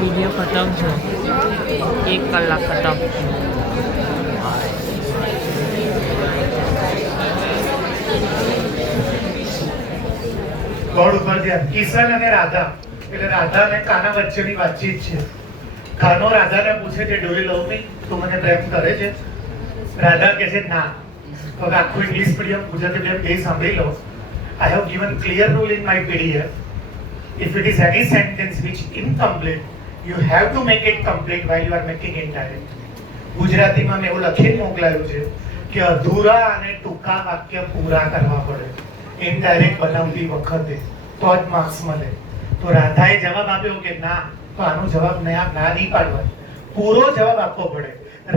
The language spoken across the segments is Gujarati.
વિડીયો ખતમ છે, 1 કલાક ખતમ. ગોળ ઉપર ધ્યાન. કિશન અને રાધા, એટલે રાધા અને કાના વચ્ચેની વાતચીત છે. કાનો રાધાને પૂછે છે, ડુ યુ લવ મી? તું મને પ્રેમ કરે છે? રાધા કહે છે ના. તો હવે આખું ઇંગ્લિશ મીડિયમ ગુજરાતી મીડિયમ બે સાંભળી લો. I have given clear rule in my PDF. If it is any sentence which incomplete, you have to make it complete while you are making indirect. ગુજરાતીમાં મેં એવું લખીને મોકલાયું છે કે અધૂરા અને ટૂંકા વાક્ય પૂરા કરવા પડે ઇનડાયરેક્ટ બનાવતી વખતે, તો જ માર્ક્સ મળે. તો રાધાએ જવાબ આપ્યો કે ના, તો આનો જવાબ ના નહીં પાડવાનો, પૂરો જવાબ આપવો પડે.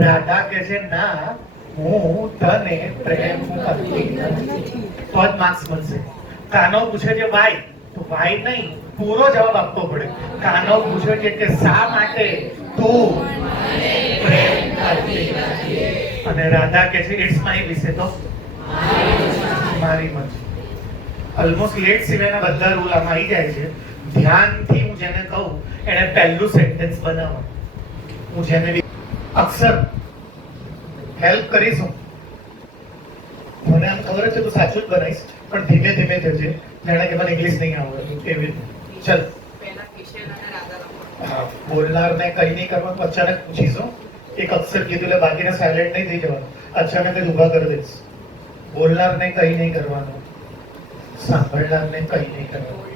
રાધા કહે છે ના, હું તને પ્રેમ કરતી નથી, તો જ માર્ક્સ મળશે. કાનો પૂછે છે વાય, તો વાય નહીં, પૂરો જવાબ આપવો પડે. કાનો પૂછે છે કે શા માટે તું પ્રેમ કરતી નથી, અને રાધા કહે છે ઇટ્સ માય વિશે, તો મારી મરજી. ઓલમોસ્ટ લેટ સિવાયના બધા રૂલ આમાં આવી જાય છે. ધ્યાનથી હું જેને કહું એને પહેલું સેન્ટેન્સ બનાવવાનું. હું જેને અક્ષર હેલ્પ કરીશું, મને આમ ખબર છે તું સાચું જ બનાવીશ, પણ ધીમે ધીમે થશે, જાણે કે મને ઇંગ્લિશ નહીં આવડતું એવી રીતે. ચલ, બોલનારને કઈ નહીં કરવાનું. અચાનક પૂછીશું, એક અક્ષર કીધું એટલે બાકીને સાયલેન્ટ નહીં થઈ જવાનું, અચાનક જ ઊભા કરી દઈશ. બોલનારને કઈ નહીં કરવાનું, સાંભળનારને કઈ નહીં કરવાનું.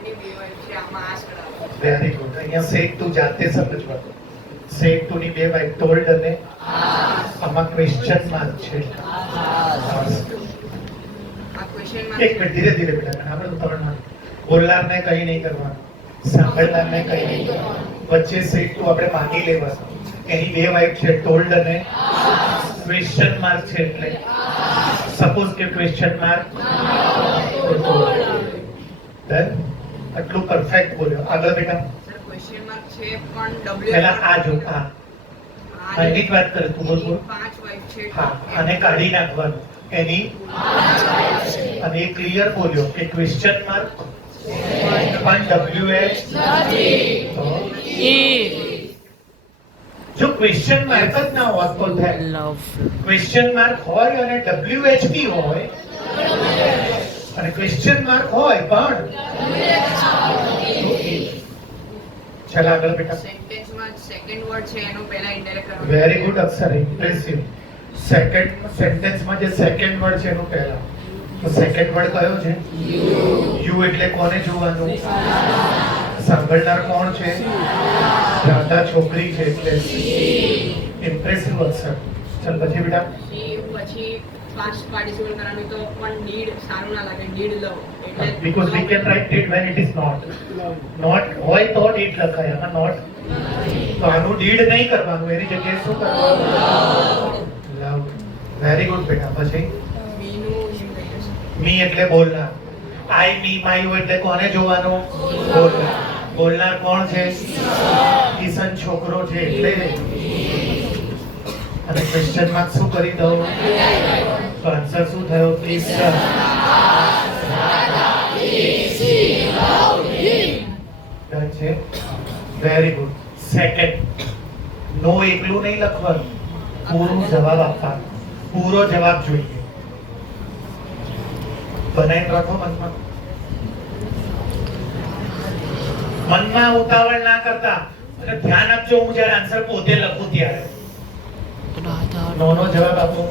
Very good. અહીંયા સેટ ટુ જાતે સમજવાનું. સેટ ટુ ની બે વાય ટોલ્ડ અને આમાં ક્વેશ્ચન માર્ક છે. એક મિનિટ, ધીરે ધીરે બેટા, આપણે ઉતાવળમાં. બોલનારને કઈ નહીં કરવાનું, સાંભળનારને કઈ નહીં કરવાનું. વચ્ચે સેટ ટુ આપણે માંગી લેવાનું. એની બે વાઇફ છે, ટોલ્ડ અને ક્વેશ્ચન માર્ક છે. એટલે સપોઝ કે ક્વેશ્ચન માર્ક ડન. આટલું પરફેક્ટ બોલ્યો. આગળ બેટા. ક્વેશ્ચન માર્ક છે પણ ડબલ્યુ પહેલા આ જો, આ એની જ વાત કરે તું. બોલ બોલ. 5 વાઇફ છે. હા, આને કાઢી નાખવાનું. એની અને એ ક્લિયર બોલ્યો કે ક્વેશ્ચન માર્ક પણ WH નથી. જો ક્વેશ્ચન માર્ક જ ના હોત તો થાય. ક્વેશ્ચન માર્ક હોય અને WH બી હોય, અને ક્વેશ્ચન માર્ક હોય પણ ચાલ આગળ બેટા. સેન્ટેન્સમાં સેકન્ડ વર્ડ છે એનો પહેલા ઇન્ડાયરેક્ટ કરવાનો. વેરી ગુડ અક્ષર, ઇમ્પ્રેસિવ. સેકન્ડ સેન્ટેન્સમાં જે સેકન્ડ વર્ડ છે એનું પહેલા. તો સેકન્ડ વર્ડ કયો છે? યુ. એટલે કોને જોવાનું? સાંભળનાર કોણ છે? રાધા છોકરી છે એટલે ઇમ્પ્રેસિવ અક્ષર. ચાલ પછી બેટા. પછી પાસ્ટ પાર્ટિસિપલ કરવાનું, તો પણ નીડ સારું ના લાગે. નીડ લવ એટલે because we can write did when it is not. not હોય તો did લખાય, આમાં not. તો આનું did નહીં કરવાનું, એની જગ્યાએ શું કરવાનું? love. વેરી ગુડ બેટા. પછી મી એટલે બોલનાર. આઈ, મી, માય, યુ એટલે કોને જોવાનું? બોલનાર. બોલનાર કોણ છે? કિશન છોકરો છે એટલે. અને ક્વેશ્ચન માર્ક શું કરી દઉં? તો આન્સર શું થયો? પ્લીઝ છે. Very good. સેકન્ડ, નો એકલું નહીં લખવાનું, પૂરો જવાબ આપવાનો. પૂરો જવાબ જોઈએ. બનાવીને રાખો મનમાં. મનમાં ઉતાવળ ના કરતા, અને ધ્યાન આપજો હું જ્યારે આન્સર પોતે લખું ત્યારે. નો નો જવાબ આપો.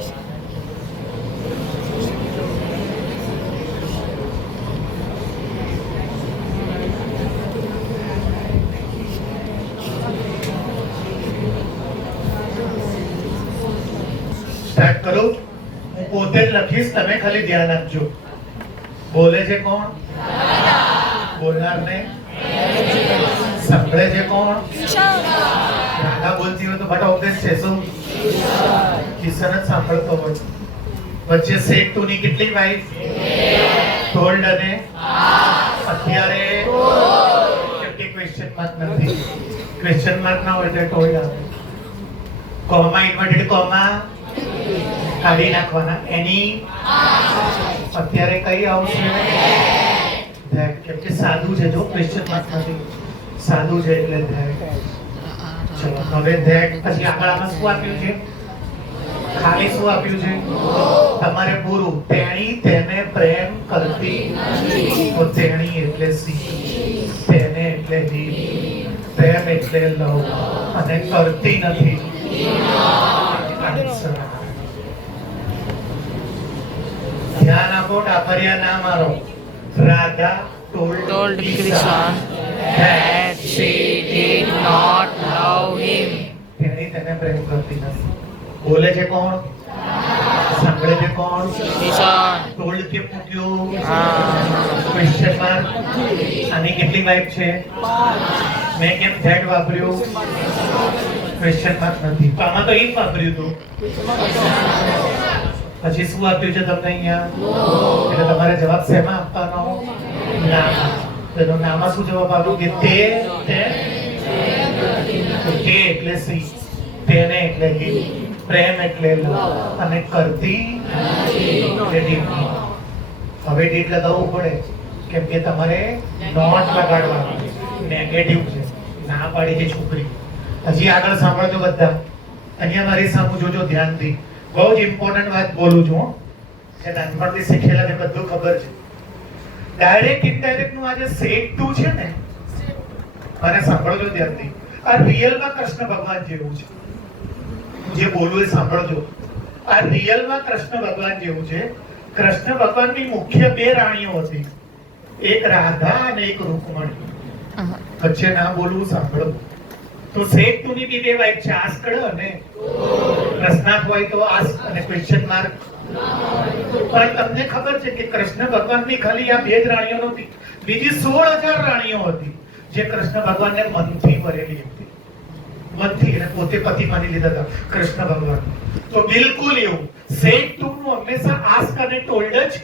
સ્ટાર્ટ કરો. હું પોતે જ લખીશ, તમે ખાલી ધ્યાન આપજો. બોલે છે કોણ? બોલનારને. સાંભળે છે કોણ? રાધા બોલતી હોય તો બટ ઓબ્વિયસ છે શું? કિશન જ સાંભળતો હોય. વચ્ચે સેટ ટુ ની કેટલી વાઇફ? ટોલ્ડ અને અત્યારે કેમ ક્વેશ્ચન માર્ક નથી. ક્વેશ્ચન માર્ક ના હોય એટલે ટોલ્ડ આવે. કોમા, ઇન્વર્ટેડ કોમા કાઢી નાખવાના. એની અત્યારે કઈ આવશે? કેમ કે સાદું છે. જો ક્વેશ્ચન માર્ક નથી, સાદું છે એટલે ચલો હવે ધેટ પછી આગળ આમાં શું આપ્યું છે? ખાલી શું આપ્યું છે? તમારે પૂરું તેણી તેને પ્રેમ કરતી તો તેણી એટલે સી, તેને એટલે હી, પ્રેમ એટલે લવ અને કરતી નથી. Answer. ધ્યાન આપો, ડાફરિયા ના મારો. Radha told Krishna that she did not love him. તેણી તેને પ્રેમ કરતી નથી. બોલે છે કોણ? સાંભળે છે કોણ? Krishna. ટોલ્ડ કે મૂક્યું? Question mark. આની કેટલી વાઇફ છે? મેં કેમ ધેટ વાપર્યું? ક્વેશ્ચન માર્ક નથી. તો આમાં તો ઈ જ વાપર્યું હતું. પછી શું આપ્યું છે તમને અહીંયા? એટલે તમારે જવાબ શેમાં આપવાનો? નામ. તો નામમાં શું જવાબ આપ્યો કે તે એટલે સી, તેને એટલે હી, પ્રેમ એટલે લવ અને કરતી એટલે ડીડ. હવે ડીડ લગાવવું પડે કેમ કે તમારે નોટ લગાડવાનું. નેગેટિવ છે, ના પાડી છે છોકરી. હજી આગળ સાંભળજો બધા. અહીંયા મારી સામે જોજો ધ્યાનથી. બહુ જ ઇમ્પોર્ટન્ટ વાત બોલું છું હો. જે નાનપણથી શીખેલા ને બધું ખબર છે. ડાયરેક્ટ ઇનડાયરેક્ટ નું આ જે સેટ ટુ છે ને, અને સાંભળજો ધ્યાનથી. આ રિયલમાં કૃષ્ણ ભગવાન જેવું છે. જે બોલું એ સાંભળજો. આ રિયલમાં કૃષ્ણ ભગવાન જેવું છે. કૃષ્ણ ભગવાનની મુખ્ય બે રાણીઓ હતી, એક રાધા અને એક રૂકમણી. વચ્ચે ના બોલવું, સાંભળો. તો સેટ ટુ ની બે વાઇફ છે, આસ્ક અને પ્રશ્નાર્થ હોય તો આસ્ક અને ક્વેશ્ચન માર્ક. પણ તમને ખબર છે કે કૃષ્ણ ભગવાનની ખાલી આ બે જ રાણીઓ નહોતી, બીજી 16,000 રાણીઓ હતી જે કૃષ્ણ ભગવાનને મનથી વરેલી હતી. મનથી, એને પોતે પતિ માની લીધા હતા કૃષ્ણ ભગવાન. તો બિલકુલ એવું સેટ ટુ નું હંમેશા આસ્ક અને ટોલ્ડ જ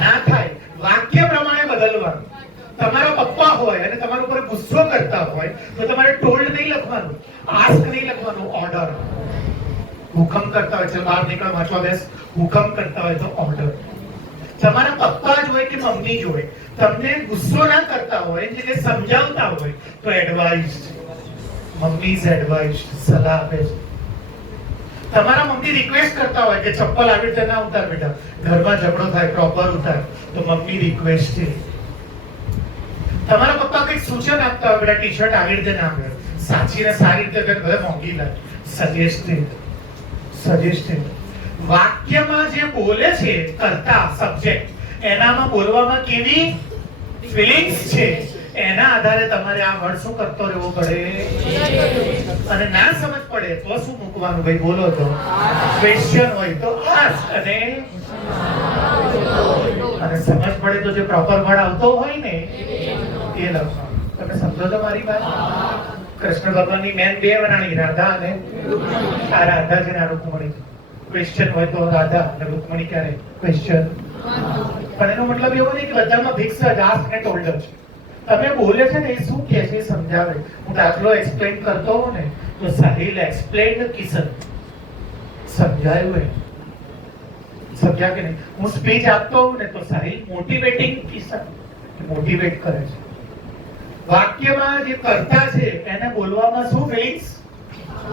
ના થાય. વાક્ય પ્રમાણે બદલવાનું. તમારા પપ્પા હોય અને તમારા ઉપર ગુસ્સો કરતા હોય તો તમારે ટોલ્ડ નહીં લખવાનું, આસ્ક નહીં લખવાનું, ઓર્ડર. હુકમ કરતા હોય, ચલ બહાર નીકળ, વાંચવા બેસ, હુકમ કરતા હોય તો ઓર્ડર. તમારા પપ્પા જ હોય કે મમ્મી જ હોય, તમને ગુસ્સો ના કરતા હોય એટલે સમજાવતા હોય તો એડવાઇસ. મમ્મી ઇઝ એડવાઇસ, સલાહ આપે છે. તમારા મમ્મી રિક્વેસ્ટ કરતા હોય કે ચપ્પલ આવી રીતે ના ઉતાર બેટા, ઘરમાં ઝઘડો થાય, પ્રોપર ઉતાર, તો મમ્મી રિક્વેસ્ટ છે. તમારા પપ્પા કઈક સૂચન આપતા હોય, બેટા ટી-શર્ટ આવી રીતે ના પહેર, સાચીને સારી રીતે પહેર, ભલે મોંઘી લાગે, સજેસ્ટેડ. વાક્યમાં જે બોલે છે કર્તા, સબ્જેક્ટ, એનામાં બોલવામાં કેવી ફિલિંગ્સ છે એના આધારે તમારે આ વર્ડ શું કરતો રહેવો પડે. અને ના સમજ પડે તો શું મૂકવાનું? ભાઈ બોલો તો ક્વેશ્ચન હોય તો આસ્ક અને સમજ પડે તો જે પ્રોપર વર્ડ આવતો હોય ને એ લખવાનું. તમે સમજો છો મારી વાત? કૃષ્ણ ભગવાનની મેન બે રાણી, રાધા અને આ રાધા છે ને આ રૂકમણી. ક્વેશ્ચન હોય તો રાધા અને રૂકમણી ક્યારે ક્વેશ્ચન. પણ એનો મતલબ એવો નહીં કે બધામાં ફિક્સ જ આસ્ક ને ટોલ્ડ જ. તમે બોલે છે ને એ શું કહે છે એ સમજાવે. હું દાખલો એક્સપ્લેન કરતો હોઉં ને તો સાહિલ એક્સપ્લેન્ડ કિશન, સમજાયું એ સમજ્યા કે નહીં? હું સ્પીચ આપતો હોઉં ને તો સાહિલ મોટિવેટિંગ કિશન, મોટિવેટ કરે છે. વાક્યમાં જે કર્તા છે એને બોલવામાં શું ફિલિંગ્સ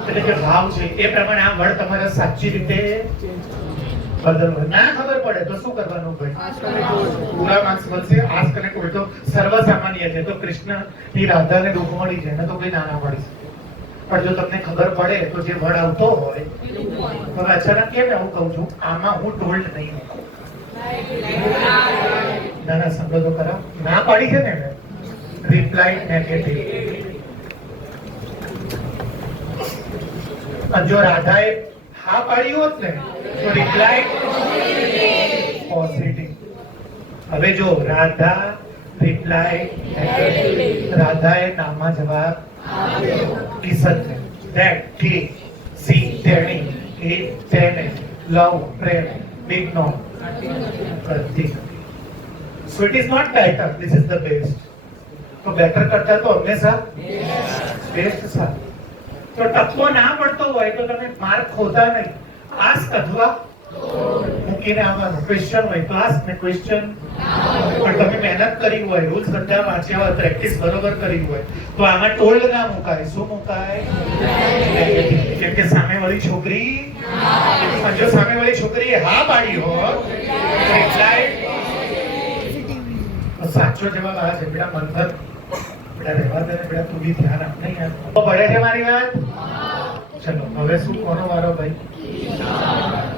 એટલે કે ભાવ છે એ પ્રમાણે આ વર્ડ તમારે સાચી રીતે બદલવો. ના ખબર પડે તો શું કરવાનું ભાઈ? પૂરા માર્ક્સ મળશે. આસ્ક અને ટોલ્ડ તો સર્વસામાન્ય છે. તો કૃષ્ણ ની રાધા ને રૂકમણી છે એને તો કોઈ ના પાડી શકે. પણ જો તમને ખબર પડે તો જે વર્ડ આવતો હોય તો અચાનક કેમ એવું કહું છું, આમાં હું ટોલ્ડ નહીં. ના ના સમજો તો ખરા. ના પાડી છે ને રિપ્લાય નેગેટિવ. જો રાધાએ હા પાડી હોત ને તો રિપ્લાય પોઝિટિવ. હવે જો રાધા રિપ્લાય નેગેટિવ. રાધાએ નામમાં જવાબ કિશનને, ધેટ, he, she, તેણી, he, તેને, લવ, પ્રેમ, big no, કરતી. So it is not better, this is the best. તો બેટર કરતા તો હંમેશા બેસ્ટ સારું. તો ટપ્પો ના પડતો હોય તો તમે માર્ક ખોતા નહીં. આસ્ક અથવા મૂકીને આવવાનું. ક્વેશ્ચન હોય તો આસ્ક ને ક્વેશ્ચન. પણ તમે મહેનત કરી હોય, રૂલ્સ બધા વાંચ્યા હોય, પ્રેક્ટિસ બરોબર કરી હોય તો આમાં ટોલ્ડ ના મુકાય. શું મુકાય? કેમ કે સામેવાળી છોકરી, જો સામેવાળી છોકરીએ હા પાડી હોત તો સાચો જવાબ આ છે. બેટા મંથન, બેટા રહેવા દે ને, બેટા તું બી ધ્યાન આપ નહીં યાર. તો પડે છે મારી વાત? ચલો હવે શું, કોનો વારો ભાઈ?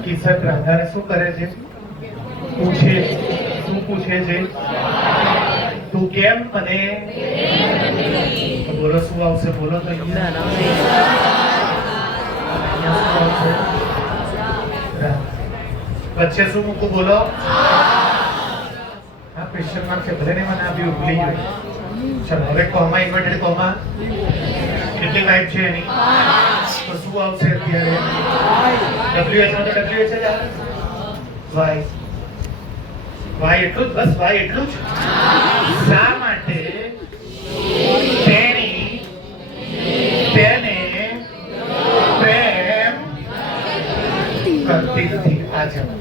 કિશન રાધાને શું કરે છે? પૂછે. શું પૂછે છે? તું કેમ મને? તો બોલો શું આવશે? બોલો તો અહીંયા શું આવશે? વચ્ચે શું મૂકું? બોલો. હા, ક્વેશ્ચન માર્ક છે, ભલે ને મને આપ્યું, ભૂલી ગયો. ચલો હવે કોમા, ઇન્વર્ટેડ કોમા કેટલી વાઇટ છે એની? તો શું આવશે અત્યારે? WH માં તો WH જ આવે. વાય વાય એટલું જ, બસ વાય એટલું જ. શા માટે તેણી તેને પ્રેમ કરતી નથી? આ જવાબ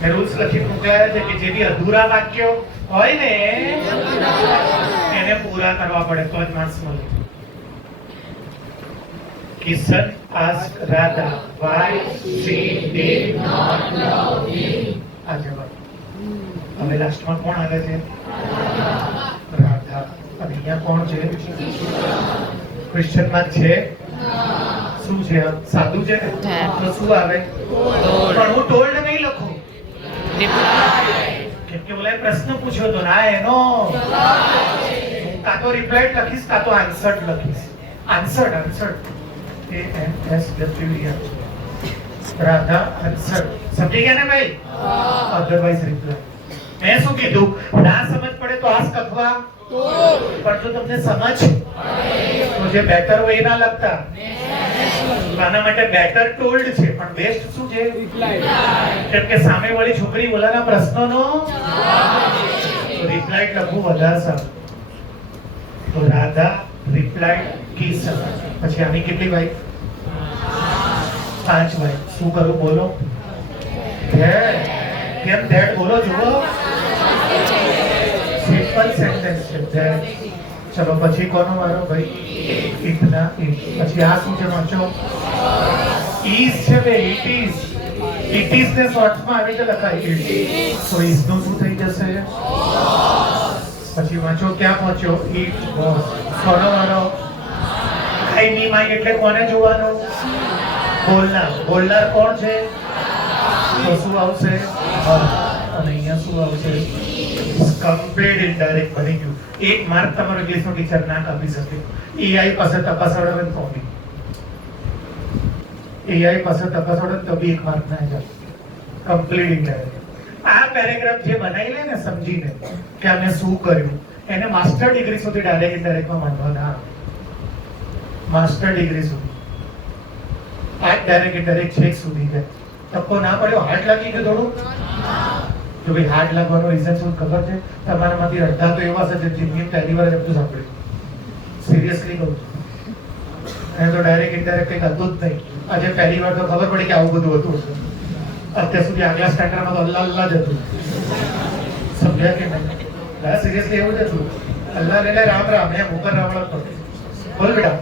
મેં રૂલ્સ લખી મોકલાયા છે કે જે બી અધૂરા વાક્યો હોય ને એને પૂરા કરવા પડે તો જ માર્ક્સ મળે. Kisan asked Radha why she did not love him. આ જવાબ. હવે લાસ્ટમાં કોણ આવે છે? રાધા. અને અહીંયા કોણ છે? ક્વેશ્ચન માર્ક છે. શું છે? સાદું છે ને, તો શું આવે? પણ હું ટોલ્ડ નહીં લખું, કેમ કે બોલાય પ્રશ્ન પૂછ્યો તો ના એનો કાં તો રિપ્લાઇડ લખીશ કાં તો આન્સર્ડ લખીશ. Answered, answered ANSWER. Radha answered. સમજી ગયા ને ભાઈ? Otherwise reply. મેં શું કીધું? ના સમજ પડે તો આસ્ક અથવા પણ જો તમને સમજ તો જે બેટર હોય એના લખતા. આના માટે બેટર ટોલ્ડ છે પણ બેસ્ટ શું છે? કેમ કે સામેવાળી છોકરી બોલાના પ્રશ્નોનો રિપ્લાઇડ લખવું વધારે સારું. તો રાધા રિપ્લાઇડ કિશન. પછી આની કેટલી વાય? 5 વાય. શું કરું? બોલો. કેમ ધેટ? બોલો જુઓ. સિમ્પલ સેન્ટેન્સ છે ધેટ. ચલો પછી કોનો વારો ભાઈ? ઇટના. પછી આ શું છે? વાંચો. ઇઝ છે બે. It is. ઇટ ઇઝ ને શોર્ટમાં આવી રીતે લખાય ઇટ. તો ઇઝ નું શું થઈ જશે? પછી વાંચો. ક્યાં પહોંચ્યો? It was. કોનો વારો? આઈ મી માય એટલે કોને જોવાનું? બોલનાર. બોલનાર કોણ છે? તો શું આવશે? અને અહીંયા શું આવશે? કમ્પ્લીટ ઇનડાયરેક્ટ બની ગયું. 1 માર્ક તમારો ઇંગ્લિશનો ટીચર ના કાપી શકે. AI પાસે તપાસવાડે તો બી AI પાસે તપાસવાડે તો બી 1 માર્ક ના જાય. Complete indirect. આ પેરેગ્રાફ જે બનાવી લે ને સમજીને કે અમે શું કર્યું, એને માસ્ટર ડિગ્રી સુધી ડાયરેક્ટ ઇનડાયરેક્ટમાં માનવાના. માસ્ટર ડિગ્રી સુધી આ ડાયરેક્ટ ઇનડાયરેક્ટ છેક સુધી જાય. તકો ના પડ્યો? હાર્ટ લાગી ગયું થોડું? જો ભાઈ હાર્ટ લાગવાનો રીઝન શું ખબર છે? તમારામાંથી અડધા તો એવા છે જે જિંદગીમાં પહેલી વાર બધું સાંભળ્યું. સિરિયસલી કહું છું. એને તો ડાયરેક્ટ ઇનડાયરેક્ટ કંઈક હતું જ નહીં. આજે પહેલી વાર તો ખબર પડી કે આવું બધું હતું. અત્યાર સુધી આગલા સ્ટેન્ડર્ડમાં તો અલ્લાહ અલ્લાહ જ હતું. સમજ્યા કે નહીં? સિરિયસલી એવું જ હતું. અલ્લાહ ને રામ રામ એમ ઉપર રાવણ હતો. બોલ બેટા.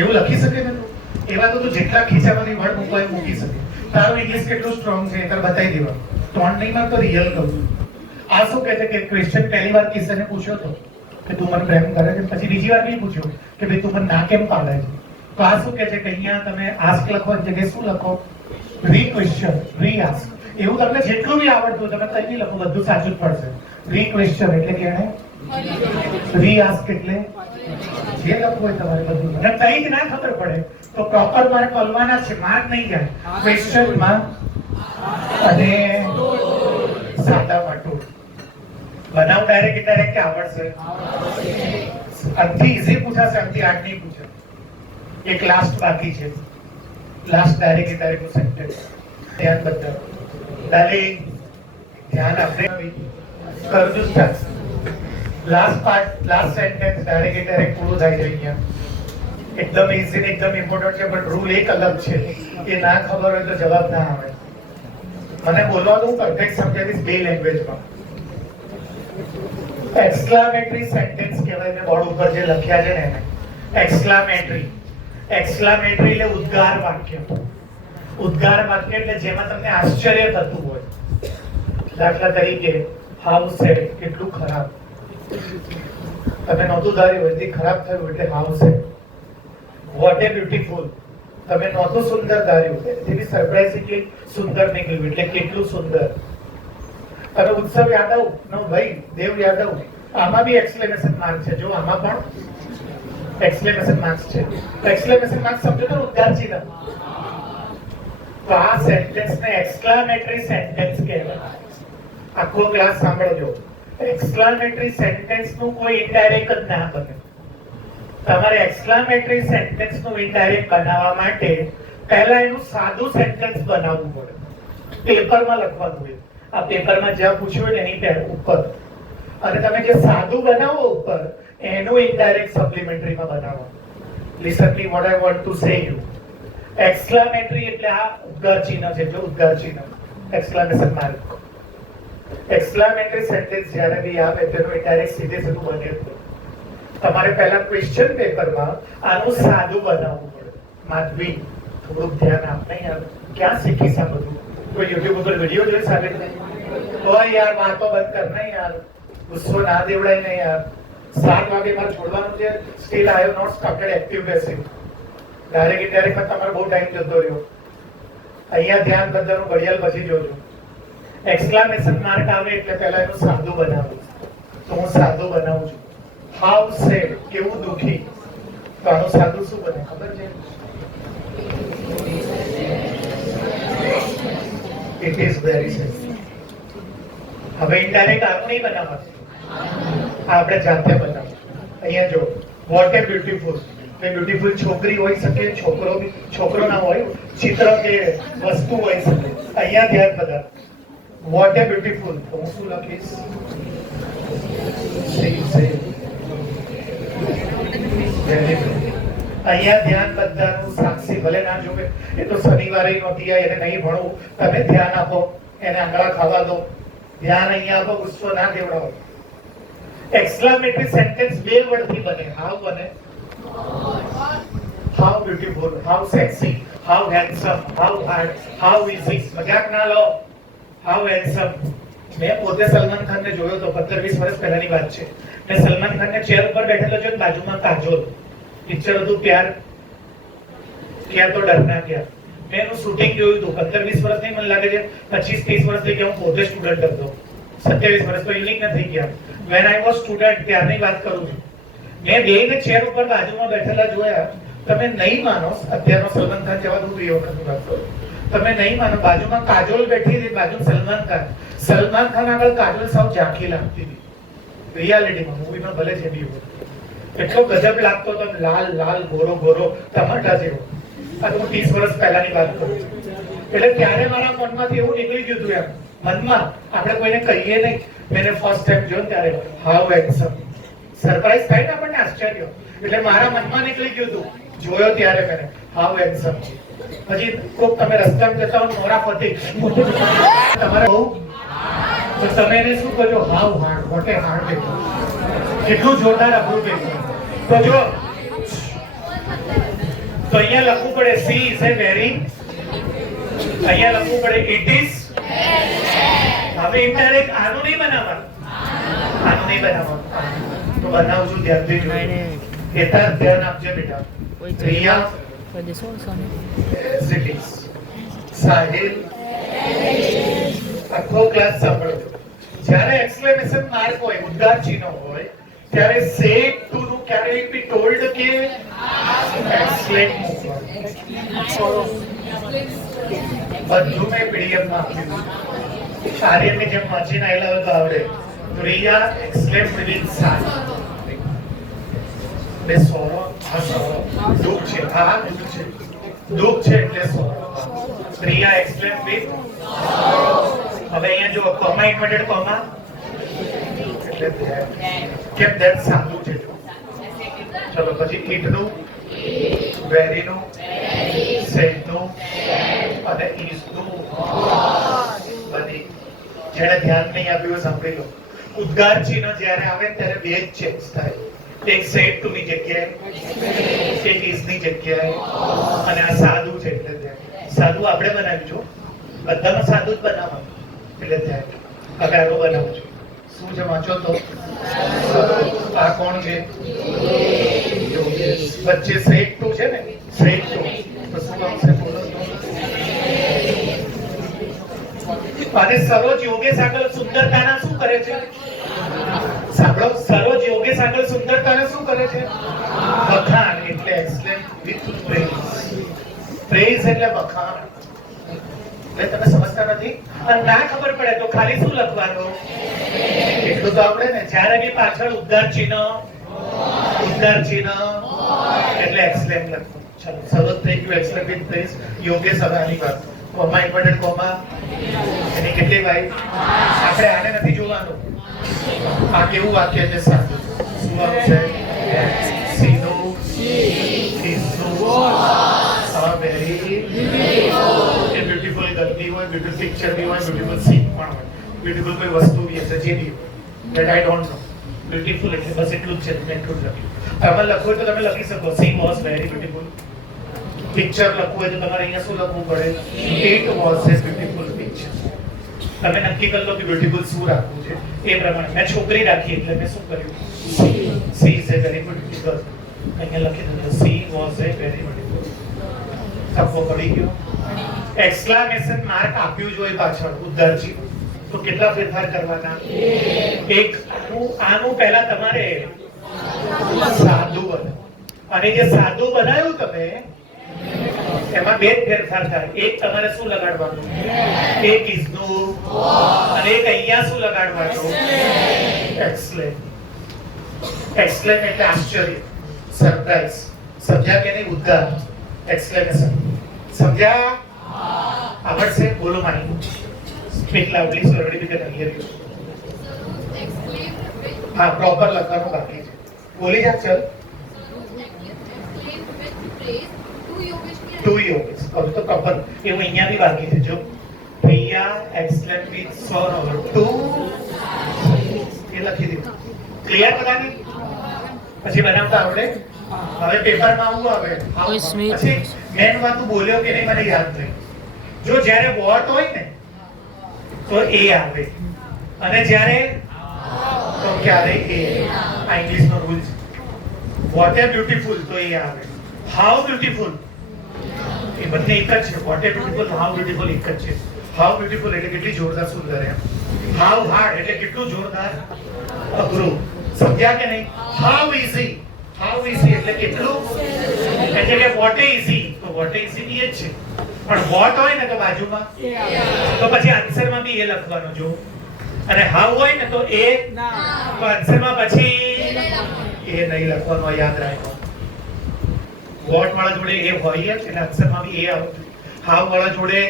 એવું લખી શકે ને? એવા તો તું જેટલા ખીચામાંથી વર્ડ મૂકવા મૂકી શકે. તારું ઇંગ્લિશ કેટલું સ્ટ્રોંગ છે તારે બતાવી દેવા. ત્રણ નહીં માં તો રિયલ કહું. આ શું કહે છે કે ક્વેશ્ચન પહેલી વાર કિશને પૂછ્યો તો કે તું મને પ્રેમ કરે છે, પછી બીજી વાર નહીં પૂછ્યો કે ભાઈ તું મને ના કેમ પાડે છે. તો આ શું કહે છે કે અહીંયા તમે આસ્ક લખો જગ્યાએ શું લખો? રી ક્વેશ્ચન, રી આસ્ક. એવું તમને જેટલું બી આવડતું તમે કઈ બી લખો બધું સાચું જ પડશે. રી ક્વેશ્ચન એટલે કે એને રી આસ્ક એટલે જે લખવું હોય તમારે બધું. અને કઈ જ ના ખબર પડે તો પ્રોપર મારે બોલવાના છે, માર્ક નહીં જાય. ક્વેશ્ચનમાં અને સાદામાં ટોળ બનાવ ડાયરેક્ટ ઇનડાયરેક્ટ કે આવડશે? અંથી ઇઝી પૂછાશે, અંથી હાર્ડ નહીં પૂછે. એક લાસ્ટ બાકી છે. લાસ્ટ ડાયરેક્ટ ઇનડાયરેક્ટ સેન્ટેન્સ ધ્યાન બધા ડાર્લિંગ ધ્યાન આપે કરજો start. Last part, last sentence direct indirect પૂરું થાય છે અહીંયા. એકદમ ઇઝી ને એકદમ ઇમ્પોર્ટન્ટ છે, પણ રૂલ એક અલગ છે. એ ના ખબર હોય તો જવાબ ના આવે. મને બોલવાનું પરફેક્ટ સમજાવીશ બે લેંગ્વેજમાં. એક્સક્લામેટરી સેન્ટેન્સ કહેવાય. મેં બોર્ડ ઉપર જે લખ્યા છે ને એને એક્સક્લામેટરી. એક્સક્લામેટરી એટલે ઉદ્ગાર વાક્ય. ઉદ્ગાર વાક્ય એટલે જેમાં તમને આશ્ચર્ય થતું હોય. દાખલા તરીકે હાઉ છે, કેટલું ખરાબ. તમે નહોતું ધાર્યું એટલે ખરાબ થયું એટલે હાઉ છે. વોટ એ બ્યુટીફુલ, તમે નહોતું સુંદર ધાર્યું એટલે સરપ્રાઇઝિંગલી સુંદર નીકળ્યું એટલે કેટલું સુંદર. તમે ઉત્સવ યાદવ નો ભાઈ દેવ યાદવ, આમાં બી એક્સક્લેમેશન માર્ક છે. જો આમાં પણ એક્સક્લેમેશન માર્ક્સ છે. એક્સક્લેમેશન માર્ક સમજો તો ઉદ્ગાર ચિહ્ન. તો આ સેન્ટેન્સને એક્સક્લામેટરી સેન્ટેન્સ કહેવાય. આખો ક્લાસ સાંભળજો. એક્સક્લામેટરી સેન્ટેન્સ નું કોઈ ઇનડાયરેક્ટ જ ના બને. તમારે એક્સક્લામેટરી સેન્ટેન્સ નું ઇનડાયરેક્ટ બનાવવા માટે પહેલા એનું સાદું સેન્ટેન્સ બનાવવું પડે. પેપરમાં લખવાનું હોય. આ પેપરમાં જ્યાં પૂછ્યું હોય એની ઉપર, અને તમે જે સાદું બનાવો ઉપર એનું ઇનડાયરેક્ટ સપ્લિમેન્ટરીમાં બનાવો. Listen me what I want to say you. Exclamatory એટલે આ ઉદ્ગાર ચિહ્ન છે. જો ઉદ્ગાર ચિહ્ન, એક્સક્લામેશન માર્ક. એક્સક્લામેટરી સેન્ટેન્સ જ્યારે બી આવે તેનું ઇનડાયરેક્ટ સીધે સીધું બને. તમારે પહેલા ક્વેશ્ચન પેપરમાં આનું સાદું બનાવવું પડે. માધવી થોડુંક ધ્યાન આપ. નહીં યાર, ક્યાં શીખીશ આ બધું? કોઈ યુટ્યુબ ઉપર વિડીયો જોઈ સાબે? ઓય યાર વાતો બંધ કર. નહીં યાર, ગુસ્સો ના દેવડાય. નહીં યાર, 7 વાગે મારે છોડવાનું છે. Still I have not started active basing. Direct ઇનડાયરેક્ટમાં તમારો બહુ ટાઈમ જતો રહ્યો. અહીંયા ધ્યાન બધાનું ઘડિયાળ પછી જોજો. એક્સક્લામેશન માર્ક આવે એટલે પહેલા એનું સાદું બનાવું. તો હું સાદું બનાવું છું. હાઉ સેડ, કેવું દુખી. તો આનું સાદું શું બને ખબર છે? It is very sad. હવે ઇનડાયરેક્ટ આનું નહીં બનાવવાનું, આપણે જાતે બનાવવું. અહીંયા જો વોટ એ બ્યુટીફુલ. બ્યુટીફુલ છોકરી હોઈ શકે, છોકરો ના હોય, ચિત્ર કે વસ્તુ હોઈ શકે. અહીંયા ધ્યાન બધા. વોટ એ બ્યુટીફુલ, તો હું શું લખીશ? અહીંયા ધ્યાન બધાનું. સાક્ષી ભલે ના જોવે, એ તો શનિવારે નહોતી આવી, એને નહીં ભણવું. તમે ધ્યાન આપો, એને આંગળા ખાવા દો. ધ્યાન અહીંયા આપો, ગુસ્સો ના દેવડાવો. એક્સક્લામેટરી સેન્ટેન્સ બે વર્ડથી બને. હાઉ બને how beautiful, how sexy, how handsome, how hard, how easy. મજાક ના લો. How handsome. મેં પોતે સલમાન ખાનને જોયો તો 15-20 વર્ષ પહેલાની વાત છે. મેં સલમાન ખાનને ચેર ઉપર બેઠેલો જોયો, બાજુમાં કાજોલ. પિક્ચર હતું પ્યાર ક્યાં તો ડરના ક્યાં. મેં એનું શૂટિંગ જોયું હતું. 15-20 વર્ષ નહીં, મને લાગે છે 25-30 વર્ષ થઈ ગયા. હું પોતે સ્ટુડન્ટ હતો. 27 વર્ષ તો ઇલિંગ ન થઈ ગયા. વેન આઈ વોઝ સ્ટુડન્ટ ત્યારની વાત કરું છું. મેં બેને ચેર ઉપર બાજુમાં બેઠેલા જોયા. તમે નહીં માનો, અત્યારનો સલમાન ખાન જવા દઉં તો એ વખતની વાત કરું. તમે નહીં માનો, બાજુમાં કાજોલ બેઠી હતી, બાજુમાં સલમાન ખાન. સલમાન ખાન આગળ કાજોલ સાવ ઝાંખી લાગતી હતી. રિયાલિટીમાં, મૂવીમાં ભલે છે બી હોય. એટલો ગજબ લાગતો હતો, લાલ લાલ ગોરો ગોરો ટમાટા જેવો. આ તો હું 30 વર્ષ પહેલાની વાત કરું છું. એટલે ત્યારે મારા મનમાંથી એવું નીકળી ગયું હતું. એમ મનમાં આપણે કોઈને કહીએ નહીં. મેં ફર્સ્ટ ટાઈમ જોયું ત્યારે હાઉ હેન્ડસમ. સરપ્રાઈઝ થાય ને આપણને, આશ્ચર્ય. એટલે મારા મનમાં નીકળી ગયું હતું. જોયો ત્યારે મેં હાઉ હેન્ડસમ. પછી કોક તમે રસ્તામાં જતા હો, મોરા ફતી તમારે બહુ, તો તમે એને શું કહો? How hard, what a hard બેઠો. કેટલું જોરદાર અઘરું બેઠો. તો જો તો અહીંયા લખવું પડે સી ઇઝ એ વેરી. અહીંયા લખવું પડે ઇટ ઇઝ. હવે ઇનડાયરેક્ટ આનું નહીં બનાવવાનું. આનું નહીં બનાવવાનું. તો બનાવજો, ધ્યાનથી જોજો. કેતા ધ્યાન આપજો બેટા. પ્રિયા સાહિલ, આખો ક્લાસ સાંભળજો. જ્યારે એક્સક્લેમેશન માર્ક હોય, ઉદ્ગાર ચિહ્ન હોય, ત્યારે સેડ ટુ નું ક્યારેય બી ટોલ્ડ કે એક્સક્લેમ મૂકવાનું. બધું મેં પીડીએફ માં આપ્યું. આર્યનની જેમ વાંચીને આવેલા હોય તો આવડે. પ્રિયા એક્સક્લેમ વિથ સાહિલ. બે સોરો, આ સોરો દુઃખ છે, આ દુઃખ છે. દુઃખ છે એટલે સોરો. પ્રિયા એક્સક્લેમ વિથ. હવે અહીંયા જો કોમા, ઇન્વર્ટેડ કોમા એટલે કેમ ધેટ સાદું છે. ચલો પછી ઇટ નું વેરી નું સેડ નું અને ઇઝ નું બધી જેને ધ્યાન નહીં આપ્યું હોય સાંભળી લો. ઉદ્ગાર ચિહ્ન જ્યારે આવે ત્યારે બે જ ચેન્જ થાય. એક સેડ ટુ ની જગ્યાએ એક ઇઝ ની જગ્યાએ અને આ સાદું છે એટલે ત્યાં સાદું આપણે બનાવ્યું છો બધામાં સાદું જ બનાવવાનું એટલે ત્યાં હવે આનું બનાવું છું. શું છે વાંચો તો આ કોણ છે વચ્ચે સેડ ટુ છે ને સેડ ટુ તો શું આવશે બોલો તો અને સરોજ યોગેશ આગળ સુંદરતાના શું કરે છે સાંભળો સરોજ યોગેશ આગળ સુંદરતાને શું કરે છે વખાણ એટલે એક્સલેન્ટ વિથ પ્રેઝ પ્રેઝ એટલે વખાણ એટલે તમે સમજતા નથી અને ના ખબર પડે તો ખાલી શું લખવાનું એટલું તો આપણે ને જ્યારે બી પાછળ ઉદ્ગાર ચિહ્ન એટલે એક્સલેન્ટ લખવું ચલો સરોજ થઈ ગયું excellent with praise Yogesh Adani વાત કોમા ઇન્વર્ટેડ કોમા એની કેટલી ભાઈ આપણે આને નથી જોવાનું આ કેવું વાક્ય છે સાચું શું આવશે સીધું વેરી બ્યુટીફુલ ગંદી હોય બ્યુટીફુલ પિક્ચર બી હોય બ્યુટીફુલ સીન પણ હોય બ્યુટીફુલ કોઈ વસ્તુ બી હશે જે be that I don't know beautiful એટલે બસ એટલું જ છે મેં એટલું જ લખ્યું તમે લખો તો તમે લખી શકો she was very beautiful picture લખવું હોય તો તમારે અહીંયા શું લખવું પડે it was A beautiful picture તમે નક્કી કરી લો કે બ્યુટીફુલ શું રાખવું છે એ પ્રમાણે મેં છોકરી રાખી એટલે મેં શું કર્યું she is a very beautiful અહીંયા લખી દીધું she was a very beautiful સપો પડી ગયો એક્સક્લેમેશન માર્ક આપ્યું જોઈએ પાછળ ઉદ્ગાર ચિહ્ન તો કેટલા ફેરફાર કરવાના એક આનું પહેલા તમારે સાદું બનાવો અને જે સાદું બનાવ્યું તમે એમાં બે ફેરફાર થાય એક તમારે શું લગાડવાનું એક ઇઝ નું અને એક અહીંયા શું લગાડવાનું એક્સલેમ એક્સલેમ એટલે આશ્ચર્ય સરપ્રાઈઝ સમજ્યા કે નહીં ઉદ્ગાર એક્સક્લેમેશન સમજ્યા આવડશે બોલો મારી speak loudly so everybody can here you હા પ્રોપર લખવાનું બાકી છે બોલી જા ચલ ટુ યોગેશ હવે તો પ્રોપર એવું અહીંયા બી બાકી છે જો પ્રિયા એક્સલેમ વિથ સોર ઓવર ટુ એ લખી દીધું ક્લિયર બધાને પછી બનાવતા આવડે હવે પેપરમાં આવું આવે પછી મેન વાત બોલ્યો કે નહીં મને યાદ નહીં જો જ્યારે વોટ હોય ને તો એ આવે અને જ્યારે તો ક્યારે એ આ ઇંગ્લિશનો રૂલ છે વોટ એ બ્યુટીફુલ તો એ આવે હાઉ બ્યુટીફુલ એ બંને એક જ છે what a beautiful how beautiful એક જ છે હાઉ બ્યુટીફુલ એટલે કેટલી જોરદાર સુંદર એમ હાઉ હાર્ડ એટલે કેટલું જોરદાર અઘરું સમજ્યા કે નહીં હાઉ ઇઝી એટલે કેટલું એટલે કે વોટ એ ઇઝી તો વોટ એ ઇઝી બી એ જ છે પણ વોટ હોય ને તો બાજુમાં તો પછી આન્સરમાં બી એ લખવાનું જો અને હાઉ હોય ને તો એ તો આન્સરમાં પછી એ નહીં લખવાનું યાદ રાખો વોટ વાળા જોડે એ હોય જ એટલે આન્સરમાં બી એ આવતું હાઉ વાળા જોડે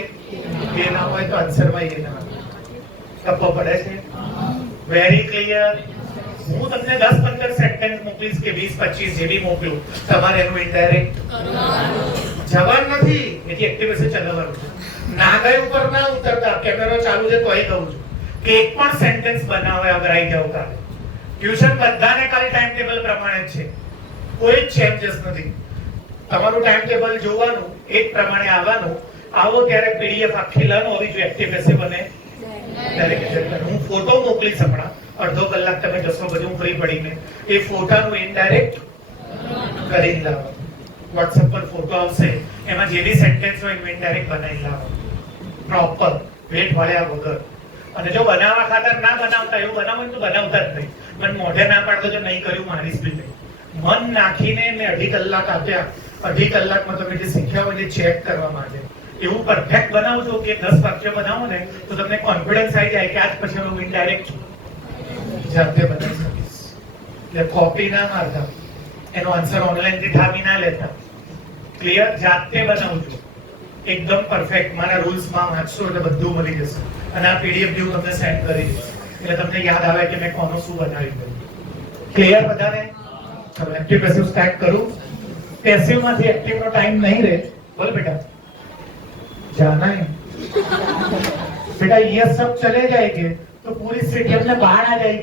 એ ના હોય તો આન્સરમાં એ ના આવે ટપ્પો પડે છે વેરી ક્લિયર હું તમને 10-15 સેન્ટેન્સ મોકલીશ કે 20-25 જે બી મોકલું તમારે એનું ઇનડાયરેક્ટ જવાન નથી એથી એક્ટિવેશન ચલાવવાનું ના ગઈ ઉપર ના ઉતરતા કેમેરો ચાલુ છે તોય કહું છું કે એક પણ સેન્ટેન્સ બનાવે અગર આવી જાવ કાલે ટ્યુશન બધાને ખાલી ટાઈમ ટેબલ પ્રમાણે જ છે કોઈ ચેન્જીસ નથી તમારું ટાઈમ ટેબલ જોવાનું એક પ્રમાણે આવવાનું આવો ત્યારે પીડીએફ આખી લર્ન હોવી જોઈએ એક્ટિવેશન બને ત્યારે હું ફોટો મોકલીશ હમણાં અડધો કલાક તમે જશો બધું ફ્રી પડીને એ ફોટાનું ઇનડાયરેક્ટ કરીને લાવો WhatsApp પર ફોટો આવશે એમાં જે બી સેન્ટેન્સ હોય એનું ઇનડાયરેક્ટ બનાવી લાવો પ્રોપર વેટ વાળ્યા વગર અને જો બનાવવા ખાતર ના બનાવતા એવું બનાવો તો બનાવતા જ નહીં મને મોઢે ના પાડતો જો નહીં કર્યું મારી સ્પીડ મન નાખીને મેં 2.5 કલાક આપ્યા 2.5 કલાકમાં તમે જે શીખ્યા હોય એ ચેક કરવા માટે એવું પરફેક્ટ બનાવજો કે 10 વાક્ય બનાવો ને તો તમને કોન્ફિડન્સ આવી જાય કે આજ પછી હું ઇનડાયરેક્ટ જાતે બનાવી શકીશ એટલે કોપી ના મારતા એનો આન્સર ઓનલાઈન થી ઠામી ના લેતા ક્લિયર જાતે બનાવજો એકદમ પરફેક્ટ મારા રૂલ્સ માં વાંચશો એટલે બધું મળી જશે અને આ પીડીએફ જેવું તમને સેન્ડ કરી દઈશ એટલે તમને યાદ આવે કે મેં કોનો શું બનાવ્યું ક્લિયર બધાને ચલો એક્ટિવ પેસિવ સ્ટાર્ટ કરું पैसिव માંથી एक्टिव નો टाइम नहीं रहे बोल बेटा जाना है बेटा ये सब चले जाएंगे तो पूरी सिटी अपने बाहर आ जाएगी